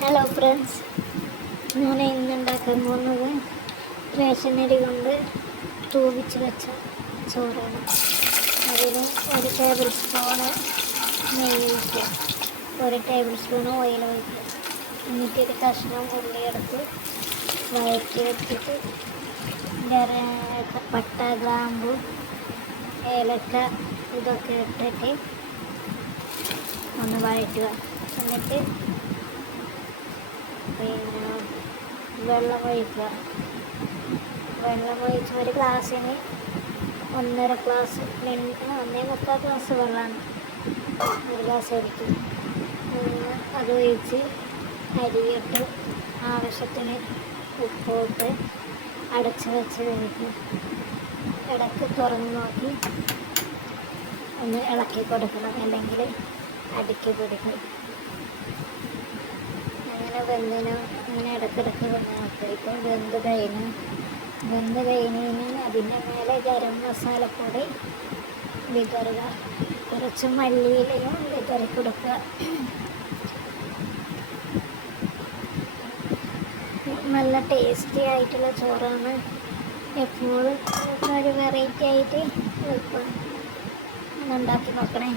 Hello friends, ഞാൻ ഇന്നുണ്ടാക്കാൻ പോകുന്നത് ration അരി കൊണ്ട് തൂവിച്ച് വെച്ച ചോറാണ്. അതിന് 1 ടേബിൾ സ്പൂണ് നെയ്യ് ഒഴിക്കുക, 1 ടേബിൾ സ്പൂൺ ഓയിൽ ഒഴിക്കുക. എന്നിട്ടൊരു കഷ്ണം ഉള്ളി എടുത്ത് വഴറ്റി വെച്ചിട്ട് പട്ട, ഗ്രാമ്പു, ഏലക്ക ഇതൊക്കെ ഇട്ടിട്ട് ഒന്ന് വഴറ്റുക. എന്നിട്ട് പിന്നെ വെള്ളം ഒഴിക്കുക. ഒരു ഗ്ലാസ്സിന് 1.5 ഗ്ലാസ് 1.25 ഗ്ലാസ് വെള്ളമാണ് ഒരു ഗ്ലാസ് അരിക്ക്. അത് ഒഴിച്ച് അരിയിട്ട് ആവശ്യത്തിന് ഉപ്പിട്ട് അടച്ച് വെച്ച് കഴിക്കും. ഇടയ്ക്ക് തുറന്ന് നോക്കി ഒന്ന് ഇളക്കി കൊടുക്കണം, അല്ലെങ്കിൽ അടിക്ക് പിടിക്കും. അങ്ങനെ ഇടയ്ക്കിടയ്ക്ക് നോക്കിയിട്ട് വെന്ത് കഴിഞ്ഞ് അതിൻ്റെ മേലെ ഗരം മസാലപ്പൊടി വിതറുക. കുറച്ച് മല്ലിയിലയും വിതറി കൊടുക്കുക. നല്ല ടേസ്റ്റി ആയിട്ടുള്ള ചോറാണ്. എപ്പോഴും ഒരു വെറൈറ്റി ആയിട്ട് ഉണ്ടാക്കി നോക്കണേ.